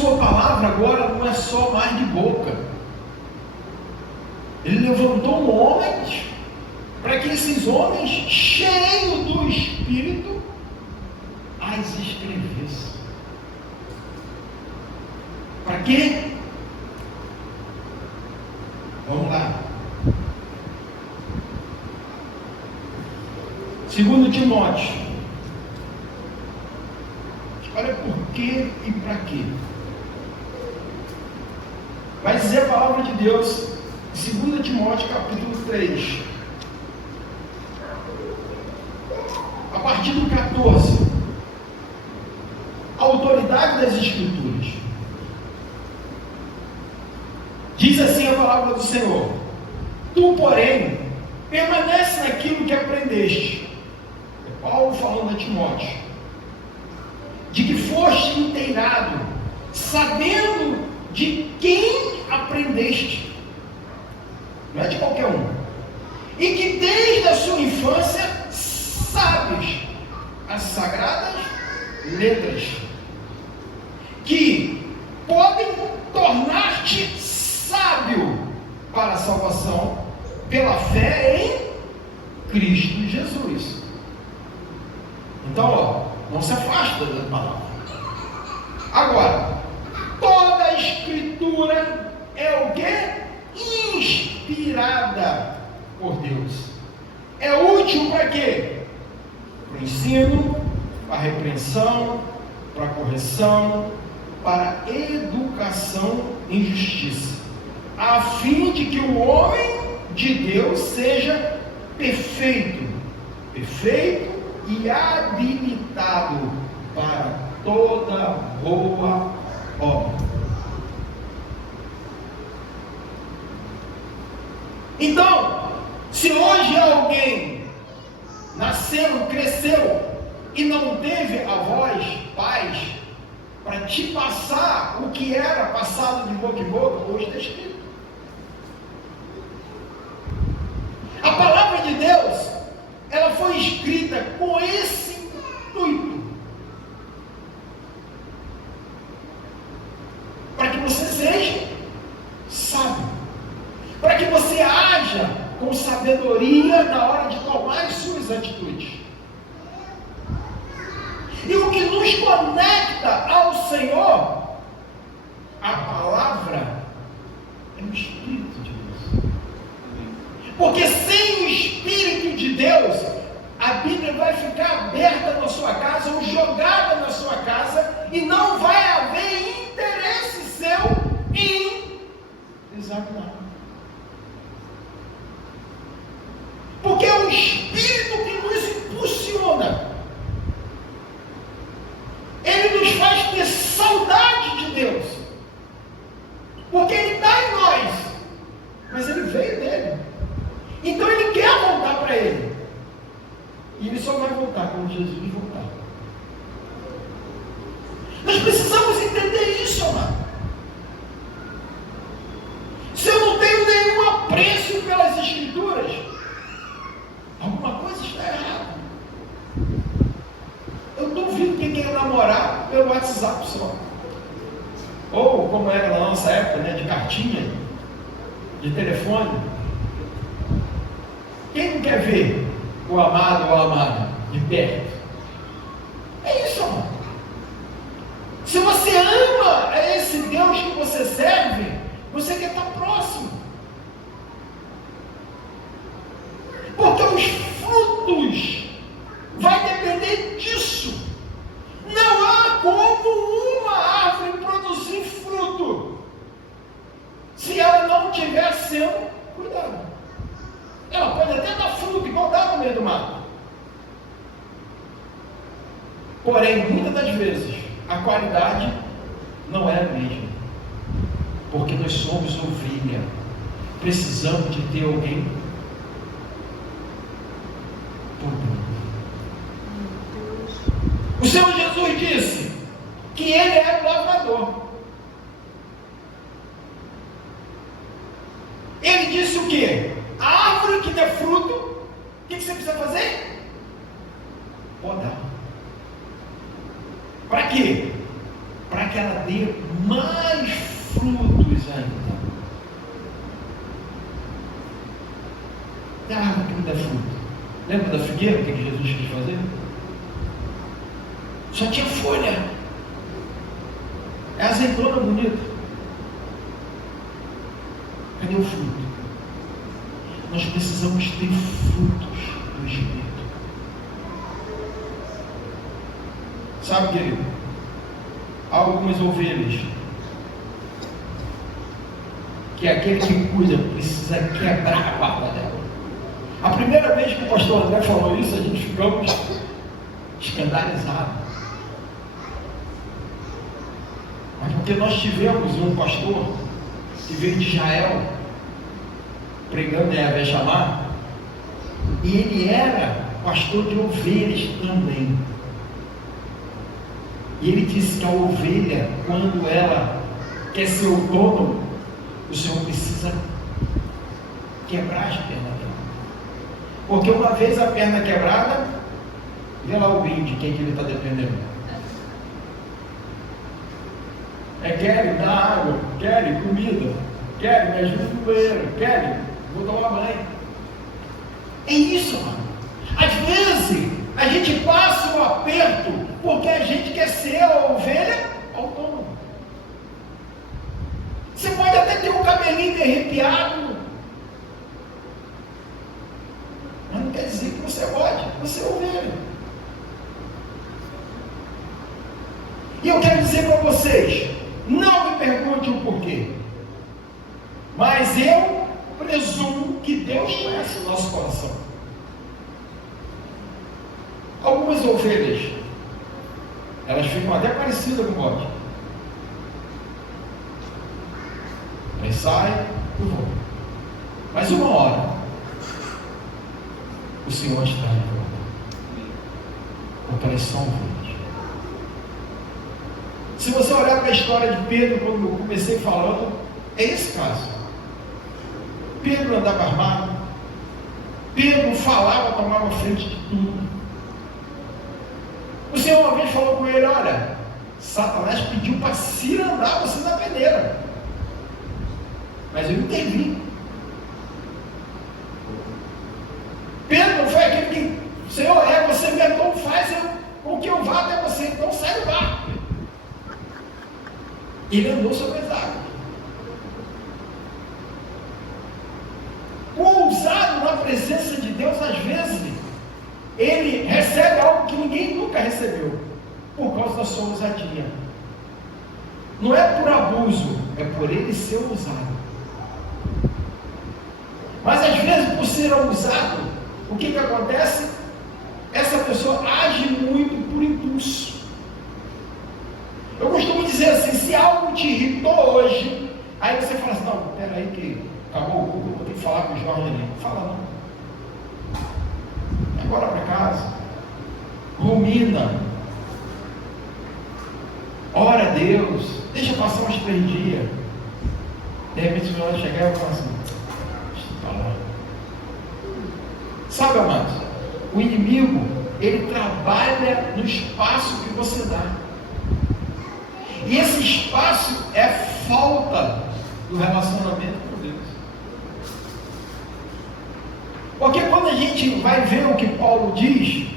sua palavra agora não é só mais de boca. Ele levantou homens para que esses homens, cheios do Espírito, as escrevessem. Para quê? Vamos lá. 2 Timóteo. Olha por quê e para quê. Vai dizer a palavra de Deus, 2 Timóteo capítulo 3. A partir do 14. A autoridade das Escrituras. Diz assim a palavra do Senhor: tu, porém, permanece naquilo que aprendeste. É Paulo falando a Timóteo. De que foste inteirado, sabendo de quem aprendeste. Não é de qualquer um. E que desde a sua infância sabes as sagradas letras, que podem tornar-te sábio para a salvação pela fé em Cristo Jesus. Então, não se afasta da palavra. Agora, toda a Escritura é o que? Inspirada por Deus. É útil para quê? Para o ensino, para a repreensão, para a correção, para a educação em justiça, a fim de que o homem de Deus seja perfeito e habilitado para toda boa obra. Então, se hoje alguém nasceu, cresceu e não teve avós, pais, para te passar o que era passado de boca em boca, hoje está escrito. A palavra de Deus, ela foi escrita com esse intuito, para que você seja sábio, para que você haja com sabedoria na hora de tomar as suas atitudes. E o que nos conecta ao Senhor, a palavra, é o Espírito de Deus. Porque sem o Espírito de Deus, a Bíblia vai ficar aberta na sua casa ou jogada na sua casa e não vai haver interesse seu em examinar. Porque é o Espírito que nos impulsiona. Ele nos faz ter saudade de Deus. Porque Ele está em nós. Mas Ele veio dele. Então Ele quer voltar para Ele. E Ele só vai voltar quando Jesus voltar. Nós precisamos entender isso, amado. Se eu não tenho nenhum apreço pelas Escrituras, alguma coisa está errada. Eu duvido quem quer namorar pelo WhatsApp só. Ou como era na nossa época, né, de cartinha, de telefone. Quem não quer ver o amado ou a amada de perto? É isso, amado. Se você ama a esse Deus que você serve, você quer estar próximo. Porque os frutos vai depender disso. Não há como uma árvore produzir fruto se ela não estiver sendo cuidada. Ela pode até dar fruto, igual dá no meio do mato. Porém, muitas das vezes, a qualidade não é a mesma. Porque nós somos ovelha. Precisamos de ter alguém por. O Senhor Jesus disse que Ele é o lavrador. Ele disse o quê? A árvore que der fruto, o que você precisa fazer? Podar. Para quê? Para que ela dê mais frutos ainda. A árvore que não dá fruto. Lembra da figueira, o que Jesus quis fazer? Só tinha folha. É azeitona bonita. Cadê o fruto? Nós precisamos ter frutos do Espírito. Sabe, querido? Há algumas ovelhas que aquele que cuida precisa quebrar a barba dela. A primeira vez que o pastor André falou isso, a gente ficamos escandalizados. Mas porque nós tivemos um pastor que veio de Israel, pregando em Abexamá, e ele era pastor de ovelhas também. E ele disse que a ovelha, quando ela quer ser autônoma, o Senhor precisa quebrar as pernas dela. Porque uma vez a perna quebrada, vê lá o bem de quem que ele está dependendo. Quer dar água, quer comida, quer me ajuda no banheiro, quer vou tomar banho. É isso, mano. Às vezes a gente passa um aperto porque a gente quer ser a ovelha autônoma. Você pode até ter um cabelinho arrepiado, mas não quer dizer que você pode. Você é ovelha. E eu quero dizer para vocês, não me pergunte o porquê, mas eu presumo que Deus conhece o nosso coração. Algumas ovelhas, elas ficam até parecidas com o bode. Elas saem e vão. Mas uma hora, o Senhor está de volta. Porque elas são ovelhas. Se você olhar para a história de Pedro, quando eu comecei falando, é esse caso. Pedro andava armado. Pedro falava, tomava frente de tudo. O Senhor uma vez falou com ele: olha, Satanás pediu para cirandar você na peneira, mas eu intervim. Pedro não foi aquele que, Senhor, você me amou, faz com que eu vá até você, então sai do barco. Ele andou sobre as águas. O ousado na presença de Deus, às vezes, ele recebe algo que ninguém nunca recebeu, por causa da sua ousadia. Não é por abuso, é por ele ser ousado. Mas às vezes, por ser ousado, o que acontece? Essa pessoa age muito por impulso. Eu costumo dizer assim: se algo te irritou hoje, aí você fala assim: não, peraí que acabou o culto, eu vou ter que falar com o Jorge ali. Não fala não. Agora para casa, rumina, ora a Deus, deixa passar uns 3 dias. De repente o Senhor vai chegar e vai falar assim: sabe, amados, o inimigo, ele trabalha no espaço que você dá. E esse espaço é falta do relacionamento com Deus. Porque quando a gente vai ver o que Paulo diz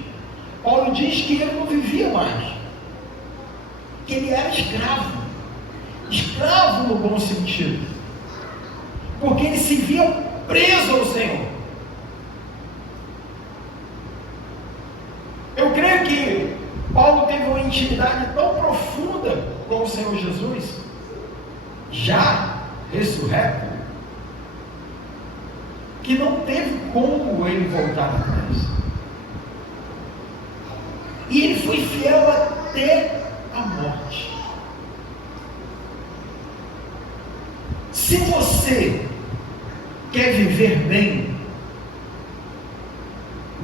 que ele não vivia mais, que ele era escravo, escravo no bom sentido, porque ele se via preso ao Senhor. Eu creio que Paulo teve uma intimidade tão profunda com o Senhor Jesus, já ressurreto, que não teve como ele voltar atrás. E ele foi fiel até a morte. Se você quer viver bem,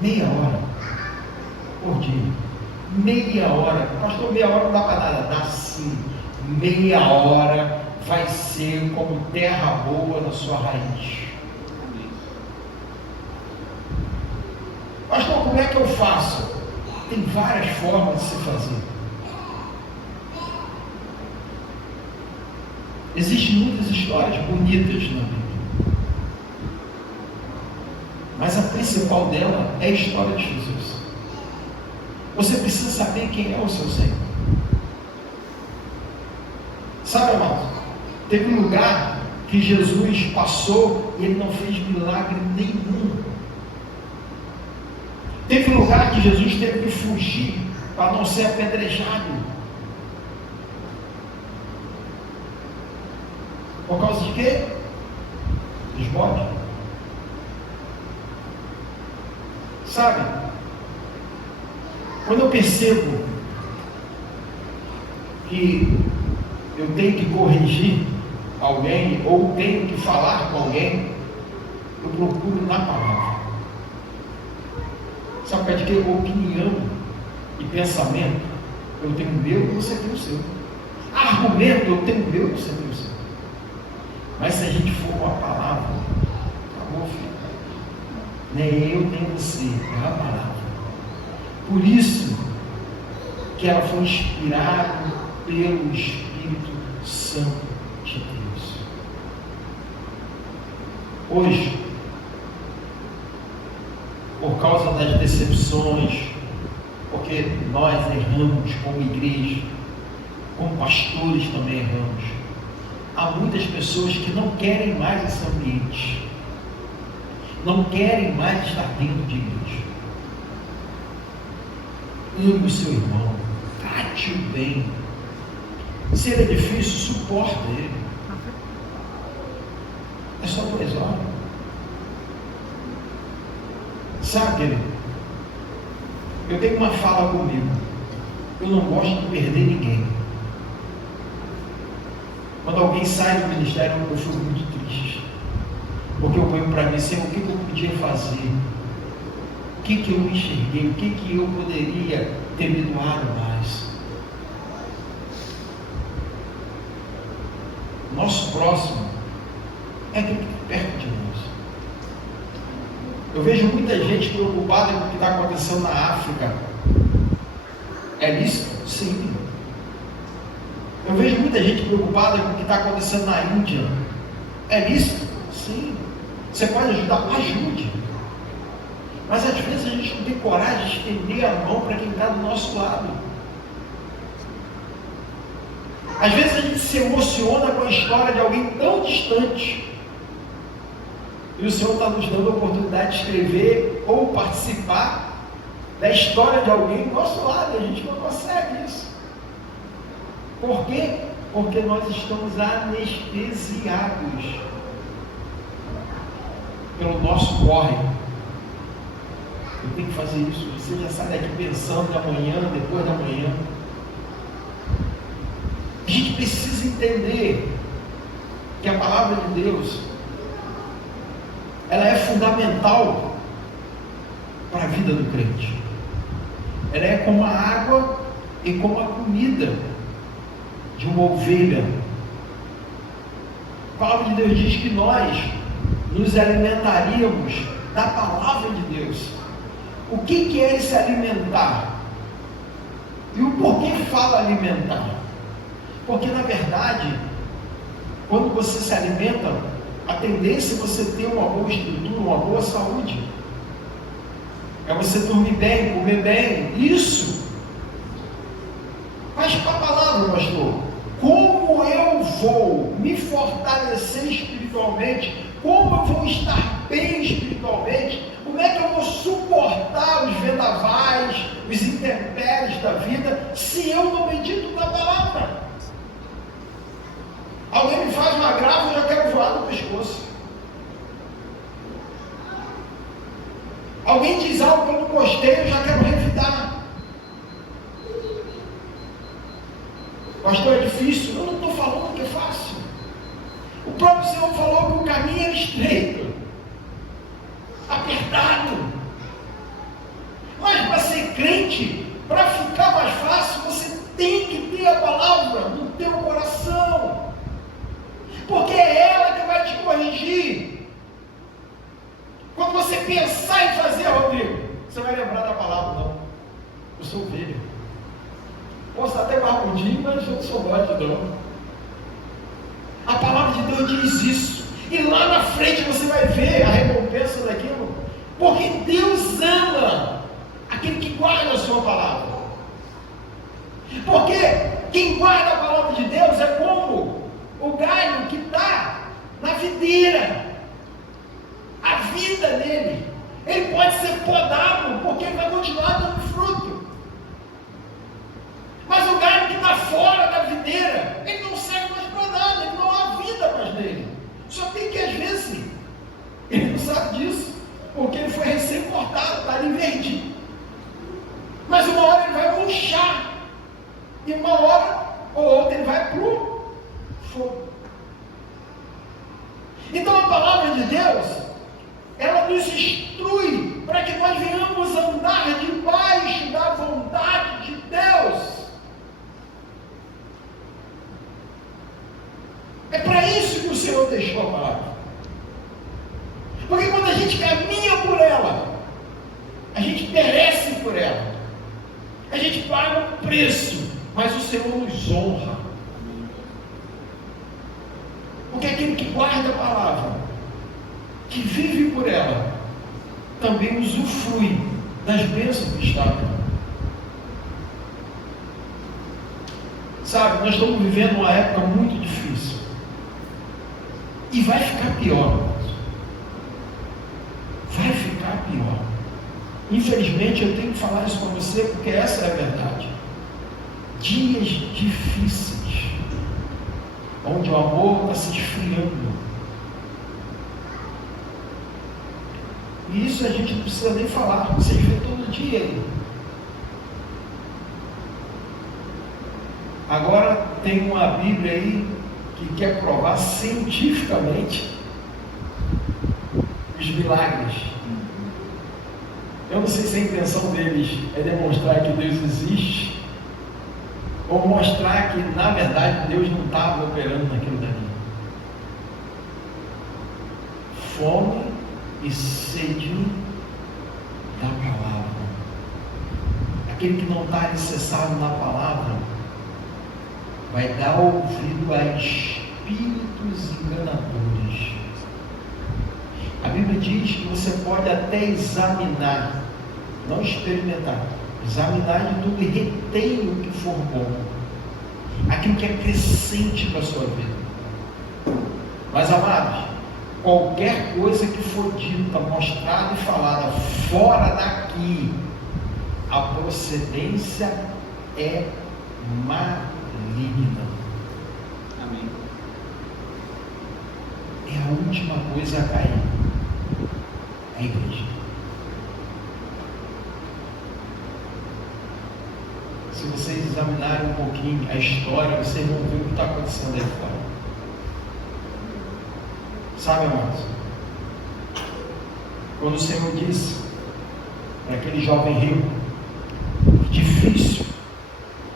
meia hora por dia, meia hora, pastor, meia hora não dá para nada, dá sim, meia hora vai ser como terra boa na sua raiz. Pastor, como é que eu faço? Tem várias formas de se fazer. Existem muitas histórias bonitas na Bíblia, mas a principal dela é a história de Jesus. Você precisa saber quem é o seu Senhor. Sabe, amado, teve um lugar que Jesus passou e ele não fez milagre nenhum. Teve um lugar que Jesus teve que fugir para não ser apedrejado. Por causa de quê? Dos bodes. Sabe, quando eu percebo que eu tenho que corrigir alguém, ou tenho que falar com alguém, eu procuro na palavra. Sabe para de que? Opinião e pensamento, eu tenho o meu e você tem o seu. Argumento, eu tenho o meu e você tem o seu. Mas se a gente for com a palavra, acabou, filho. Não é eu nem você, é a palavra. Por isso que ela foi inspirada pelo Espírito Santo de Deus. Hoje, por causa das decepções, porque nós erramos como igreja, como pastores também erramos, há muitas pessoas que não querem mais esse ambiente, não querem mais estar dentro de igreja. Ame o seu irmão, trate-o bem. Se ele é difícil, suporte ele. É só 2 horas. Sabe, querido, eu tenho uma fala comigo. Eu não gosto de perder ninguém. Quando alguém sai do ministério, eu fico muito triste. Porque eu ponho para mim, Senhor, o que eu podia fazer? O que eu enxerguei? O que eu poderia ter me doado mais? Nosso próximo é aquele que está perto de nós. Eu vejo muita gente preocupada com o que está acontecendo na África. É lícito? Sim. Eu vejo muita gente preocupada com o que está acontecendo na Índia. É lícito? Sim. Você pode ajudar? Ajude. Mas às vezes a gente não tem coragem de estender a mão para quem está do nosso lado. Às vezes a gente se emociona com a história de alguém tão distante. E o Senhor está nos dando a oportunidade de escrever ou participar da história de alguém do nosso lado. A gente não consegue isso. Por quê? Porque nós estamos anestesiados pelo nosso corre. Eu tenho que fazer isso. Você já sai daqui pensando amanhã, depois da manhã. A gente precisa entender que a palavra de Deus, ela é fundamental para a vida do crente. Ela é como a água e como a comida de uma ovelha. A palavra de Deus diz que nós nos alimentaríamos da palavra de Deus. O que é esse alimentar? E o porquê fala alimentar? Porque na verdade, quando você se alimenta, a tendência é você ter uma boa estrutura, uma boa saúde. É você dormir bem, comer bem. Isso. Mas para a palavra, pastor, como eu vou me fortalecer espiritualmente? Como eu vou estar bem espiritualmente? Como é que eu vou suportar os vendavais, os intempéries da vida, se eu não medito na palavra? Alguém me faz uma graça, eu já quero voar no pescoço. Alguém diz algo que eu não gostei, eu já quero revidar. Pastor, é difícil? Eu não estou falando que é fácil. O próprio Senhor falou que o caminho é estreito, apertado. Mas para ser crente, para ficar mais fácil, você tem que ter a palavra no teu coração. Porque é ela que vai te corrigir. Quando você pensar em fazer, Rodrigo, você vai lembrar da palavra, não. Eu sou ovelha. Posso estar até barbudinho, mas eu não sou bode, não. diz isso. E lá na frente você vai ver a recompensa daquilo. Porque Deus ama aquele que guarda a sua palavra. Porque quem guarda a palavra de Deus é como o galho que está na videira. A vida dele. Ele pode ser podado, porque ele vai continuar dando fruto. Mas o galho que está fora da videira, ele não serve mais para nada, ele não há vida mais nele. Só tem que, às vezes, ele não sabe disso, porque ele foi recém-cortado, está ali verdinho. Mas uma hora ele vai murchar, e uma hora ou outra ele vai para o fogo. Então a palavra de Deus, ela nos instrui para que nós venhamos andar debaixo da vontade de Deus. É para isso que o Senhor deixou a palavra. Porque quando a gente caminha por ela, a gente perece por ela, a gente paga um preço, mas o Senhor nos honra. Porque aquele que guarda a palavra, que vive por ela, também usufrui das bênçãos que está nela. Sabe, nós estamos vivendo uma época muito difícil. E vai ficar pior. Vai ficar pior. Infelizmente eu tenho que falar isso para você, porque essa é a verdade. Dias difíceis, onde o amor está se esfriando. E isso a gente não precisa nem falar, vocês vê todo dia aí. Agora tem uma Bíblia aí que quer provar cientificamente os milagres. Eu não sei se a intenção deles é demonstrar que Deus existe, ou mostrar que na verdade Deus não estava operando naquilo dali. Fome e sede da palavra. Aquele que não está alicerçado na palavra vai dar ouvido a espíritos enganadores. A Bíblia diz que você pode até examinar, não experimentar, examinar de tudo e retém o que for bom, aquilo que é crescente para a sua vida. Mas, amados, qualquer coisa que for dita, mostrada e falada fora daqui, a procedência é maligna. Amém. É a última coisa a cair. A igreja. Se vocês examinarem um pouquinho a história, vocês vão ver o que está acontecendo aí fora. Sabe, amados? Quando o Senhor disse para aquele jovem rico, difícil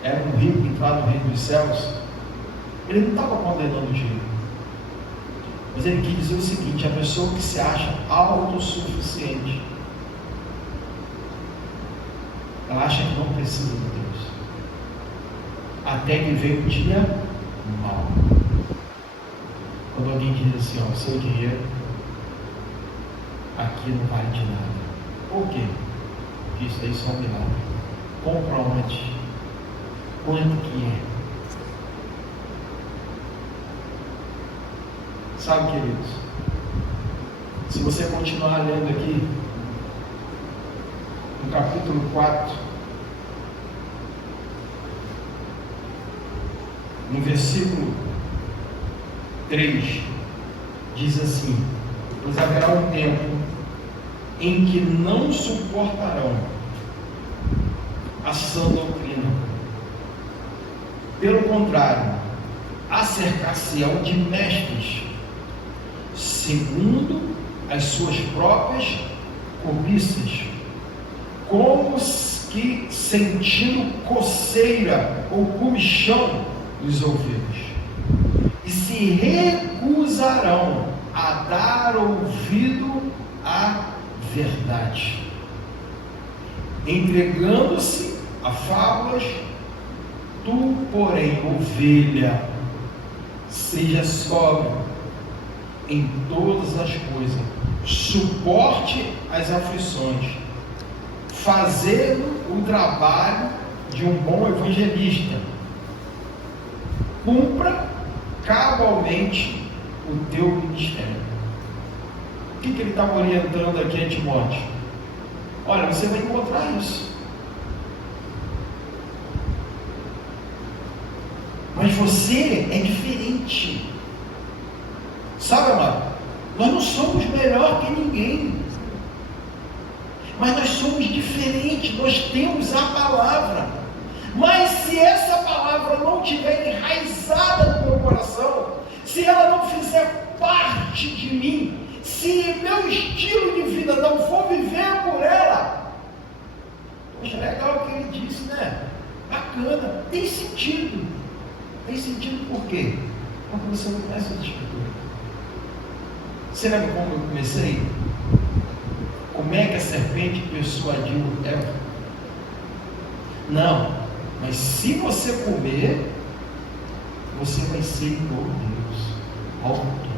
era um rico entrar no reino dos céus, ele não estava condenando o rico, mas ele quis dizer o seguinte: a pessoa que se acha autossuficiente, ela acha que não precisa de Deus, até que veio o dia mau, quando alguém diz assim: ó, seu dinheiro aqui não vale de nada. Por quê? Porque isso daí só é um milagre. Compra onde? Quanto que é? Sabe, queridos, se você continuar lendo aqui no capítulo 4, no versículo 3, diz assim: pois haverá um tempo em que não suportarão a sã doutrina, pelo contrário, acercar-se-ão de mestres segundo as suas próprias cobiças, como que sentindo coceira ou comichão nos ouvidos, e se recusarão a dar ouvido à verdade, entregando-se a fábulas. Tu, porém, ovelha, seja sóbrio em todas as coisas, suporte as aflições, fazendo o trabalho de um bom evangelista, cumpra cabalmente o teu ministério. O que ele estava orientando aqui a Timóteo? Olha, você vai encontrar isso, mas você é diferente, sabe, amado? Nós não somos melhor que ninguém, mas nós somos diferentes. Nós temos a palavra, mas se essa palavra não estiver enraizada no meu coração, se ela não fizer parte de mim, se meu estilo de vida não for viver por ela, poxa, legal o que ele disse, né? Bacana, tem sentido. Tem sentido por quê? Porque você não conhece a Escritura. Você lembra como eu comecei? Como é que a serpente persuadiu Eva? Não, mas se você comer, você vai ser igual a Deus.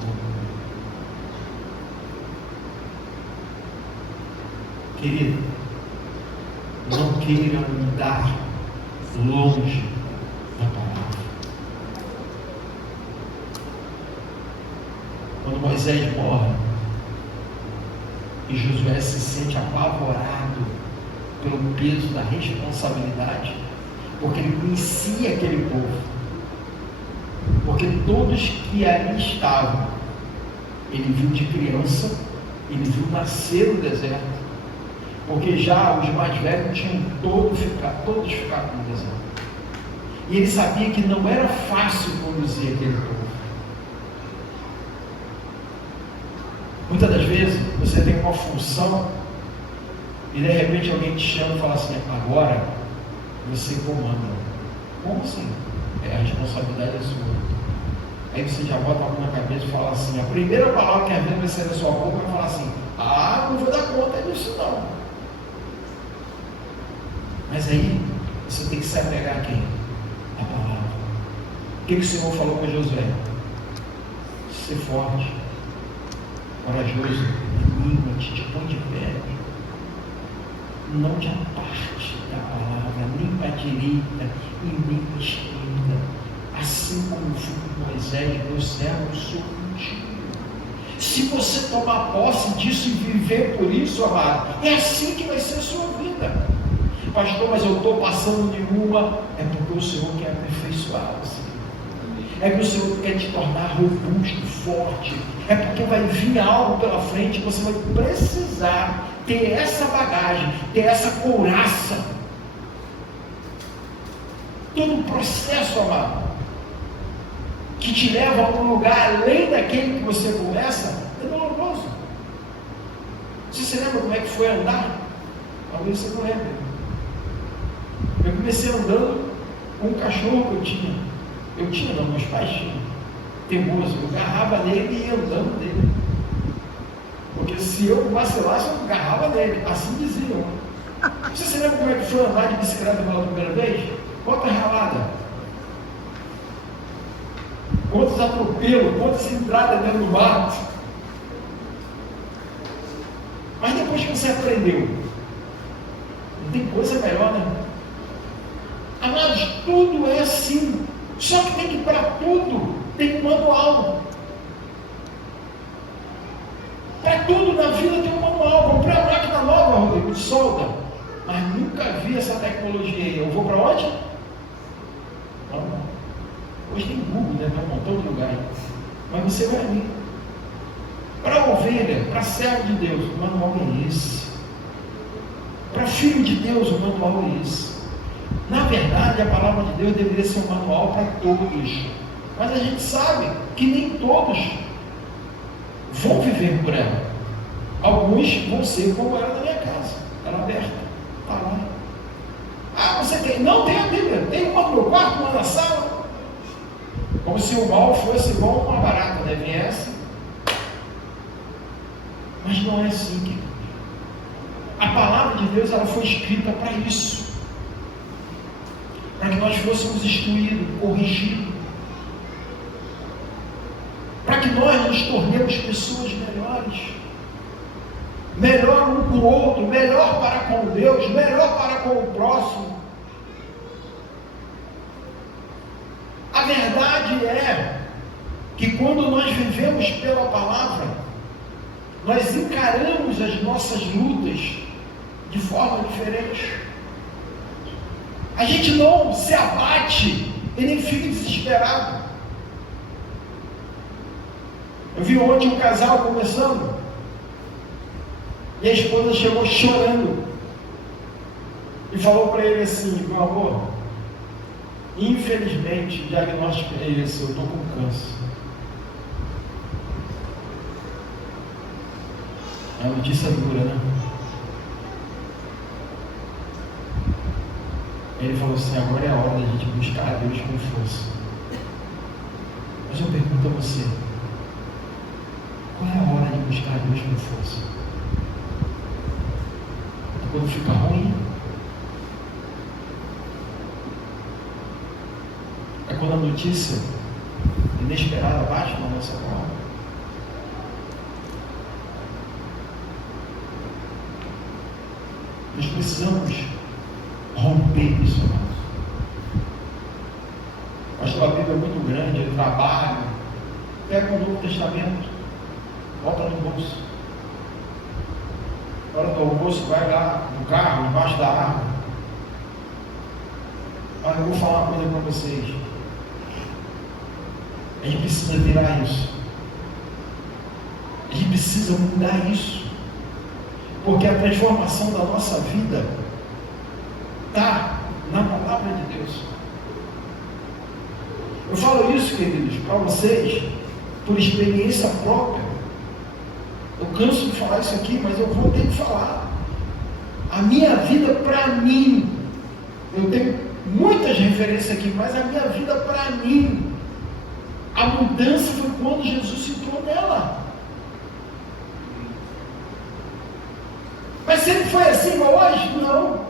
Querido, não queira andar longe da palavra. Quando Moisés morre e Josué se sente apavorado pelo peso da responsabilidade, porque ele conhecia aquele povo, porque todos que ali estavam, ele viu de criança, ele viu nascer no deserto, porque já os mais velhos tinham todos ficado no deserto, e ele sabia que não era fácil conduzir aquele povo. Muitas das vezes você tem uma função e de repente alguém te chama e fala assim: agora você comanda. Como assim? A responsabilidade é sua. Aí você já bota a mão na cabeça e fala assim: a primeira palavra que a Bíblia vai sair da sua boca vai falar assim: não vou dar conta disso não. Mas aí você tem que se apegar a quem? A palavra. O que o Senhor falou para Josué? Ser forte, corajoso, anima-te, te põe de pé, não te aparte da palavra, nem para a direita e nem para a esquerda, assim como foi com Moisés, meu servo, sou contigo. Se você tomar posse disso e viver por isso, amado, é assim que vai ser a sua vida. Pastor, mas eu estou passando de uma, é porque o Senhor quer aperfeiçoar você. É que o Senhor quer te tornar robusto, forte. É porque vai vir algo pela frente, você vai precisar ter essa bagagem, ter essa couraça. Todo o processo, amado, que te leva a um lugar além daquele que você começa, é doloroso. Você lembra como é que foi andar? Talvez você não lembre. Eu comecei andando com um cachorro que eu tinha. Não, meus pais tinham. Teimoso, eu agarrava nele e ia andando nele. Porque se eu vacilasse, eu agarrava nele. Assim diziam. Você se lembra como é que foi andar de bicicleta pela primeira vez? Quanta ralada, quantos atropelos, quantas entradas dentro do mato. Mas depois que você aprendeu, não tem coisa melhor, né? Amados, tudo é assim. Só que tem que, para tudo, tem um manual. Para tudo na vida tem um manual. Comprei uma máquina nova, Rodrigo, de solda, mas nunca vi essa tecnologia aí. Eu vou para onde? Não. Hoje tem Google, né? Vai um montão de lugar. Mas você vai ali. Para ovelha, para servo de Deus, o manual é esse. Para filho de Deus, o manual é esse. Na verdade, a palavra de Deus deveria ser um manual para todos, mas a gente sabe que nem todos vão viver por ela. Alguns vão ser como era na minha casa, era aberta, está lá. Você tem? Não tem a Bíblia, tem uma no meu quarto, uma na sala, como se o mal fosse igual uma barata, né? Viesse. Mas não é assim, querido. A palavra de Deus, ela foi escrita para isso, para que nós fôssemos instruídos, corrigidos, para que nós nos tornemos pessoas melhores, melhor um com o outro, melhor para com Deus, melhor para com o próximo. A verdade é que quando nós vivemos pela palavra, nós encaramos as nossas lutas de forma diferente. A gente não se abate e nem fica desesperado. Eu vi ontem um casal conversando e a esposa chegou chorando e falou para ele assim: meu amor, infelizmente o diagnóstico é esse, eu estou com câncer. É uma notícia dura, né? Ele falou assim: agora é a hora da gente buscar a Deus com força. Mas eu pergunto a você, qual é a hora de buscar a Deus com força? É quando fica ruim? É quando a notícia inesperada bate na nossa porta? Nós precisamos romper isso, irmãos. Pastor, a Bíblia é muito grande, eu trabalho. Pega o Novo Testamento, bota no bolso. Na hora do almoço, vai lá no carro, embaixo da árvore. Olha, eu vou falar uma coisa para vocês. A gente precisa virar isso. A gente precisa mudar isso. Porque a transformação da nossa vida está na palavra de Deus. Eu falo isso, queridos, para vocês, por experiência própria. Eu canso de falar isso aqui, mas eu vou ter que falar. A minha vida, para mim, eu tenho muitas referências aqui, mas a minha vida, para mim, a mudança foi quando Jesus entrou nela. Mas sempre foi assim igual hoje? Não.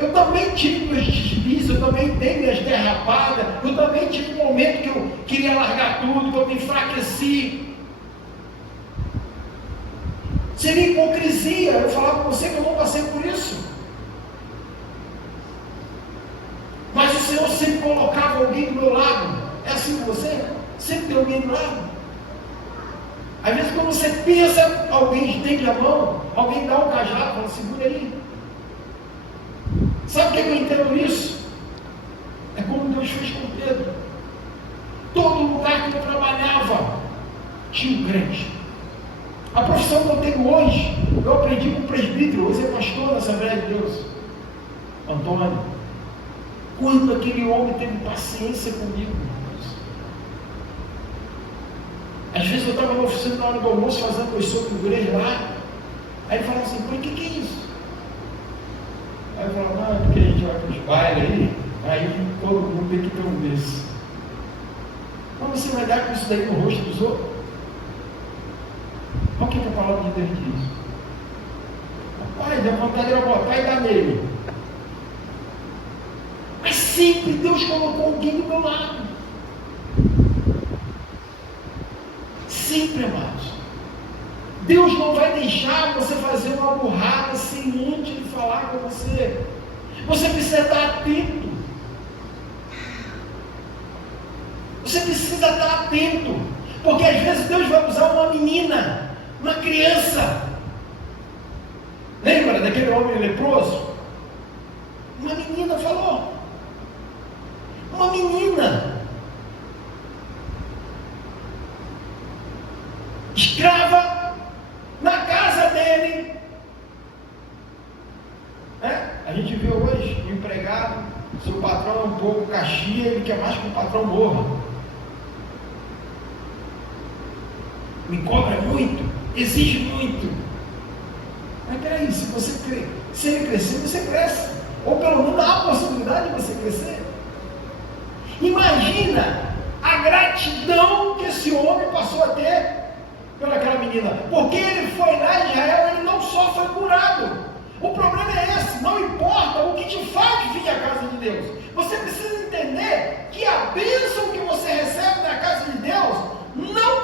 Eu também tive meus deslizes, eu também dei minhas derrapadas, eu também tive um momento que eu queria largar tudo, que eu me enfraqueci. Seria hipocrisia eu falar para você que eu não passei por isso. Mas o Senhor sempre colocava alguém do meu lado. É assim com você? Sempre tem alguém do lado. Às vezes quando você pensa, alguém estende a mão, alguém dá um cajado, fala, segura aí. Sabe o que eu entendo nisso? É como Deus fez com Pedro. Todo lugar que eu trabalhava tinha um crente. A profissão que eu tenho hoje, eu aprendi com o presbítero, hoje é pastor da Assembleia de Deus, Antônio. Quanto aquele homem teve paciência comigo. Às vezes eu estava na oficina na hora do almoço fazendo os sopros igreja lá. Aí ele falava assim, o que é isso? Aí eu falava, não, é porque a gente vai para os bailes aí todo mundo tem que ter um desse. Mas você vai dar com isso daí no rosto dos outros? Olha o que a palavra de Deus diz. Rapaz, dá vontade de botar e dar nele. Mas sempre Deus colocou alguém do meu lado. Sempre, amados. Deus não vai deixar você fazer uma burrada sem antes de falar com você. Você precisa estar atento. Você precisa estar atento. Porque às vezes Deus vai usar uma menina, uma criança. Lembra daquele homem leproso? Uma menina falou. Uma menina. Escrava na casa dele. A gente viu hoje um empregado, se o patrão é um pouco caxia, ele quer mais que o patrão morra. Me cobra muito, exige muito. Mas peraí, se ele crescer, você cresce. Ou pelo menos há a possibilidade de você crescer. Imagina a gratidão que esse homem passou a ter pelaquela menina, porque ele foi lá em Israel, ele não só foi curado. O problema é esse, não importa o que te faz vir à casa de Deus. Você precisa entender que a bênção que você recebe na casa de Deus não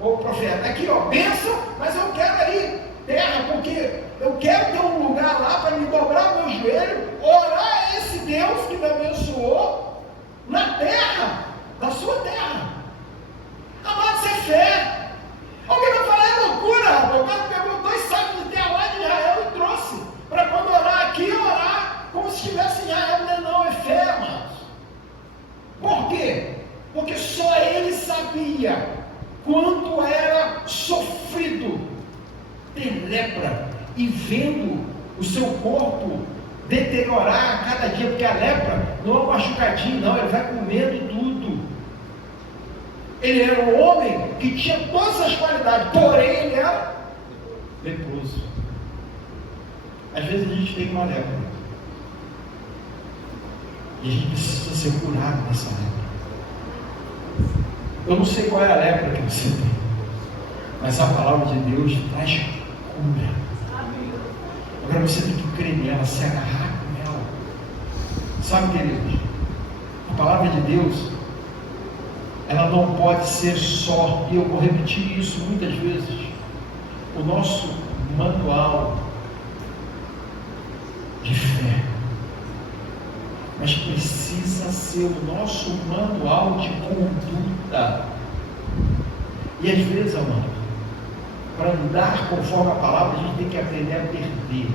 ou o profeta, aqui ó, bênção, mas eu quero aí terra, porque eu quero ter um lugar lá para me dobrar o meu joelho, orar a esse Deus que me abençoou na terra, na sua terra. Amado, isso é fé. Alguém vai falar, é loucura, rapaz. O cara pegou 2 sacos de terra lá de Israel e trouxe, para quando orar aqui, orar como se estivesse em Israel. Não, é fé, amados. Por quê? Porque só ele sabia quanto era sofrido ter lepra e vendo o seu corpo deteriorar a cada dia, porque a lepra não é um machucadinho, não, ele vai comendo tudo. Ele era um homem que tinha todas as qualidades, porém ele era leproso. Às vezes a gente tem uma lepra e a gente precisa ser curado dessa lepra. Eu não sei qual é a lepra que você tem, mas a palavra de Deus traz cura. Agora você tem que crer nela, se agarrar com ela. Sabe, queridos, a palavra de Deus, ela não pode ser só, e eu vou repetir isso muitas vezes, o nosso manual de fé, mas precisa ser o nosso manual de conduta. E às vezes, amado, para andar conforme a palavra, a gente tem que aprender a perder,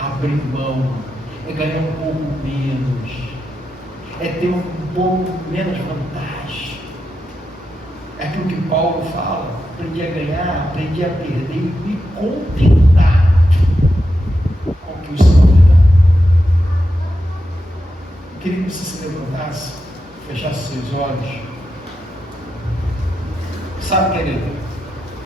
abrir mão, é ganhar um pouco menos, é ter um pouco menos vantagem. É aquilo que Paulo fala: aprendi a ganhar, aprendi a perder e me contentar com o que o Senhor me dá. Eu queria que você se levantasse, fechasse seus olhos. Sabe, querido,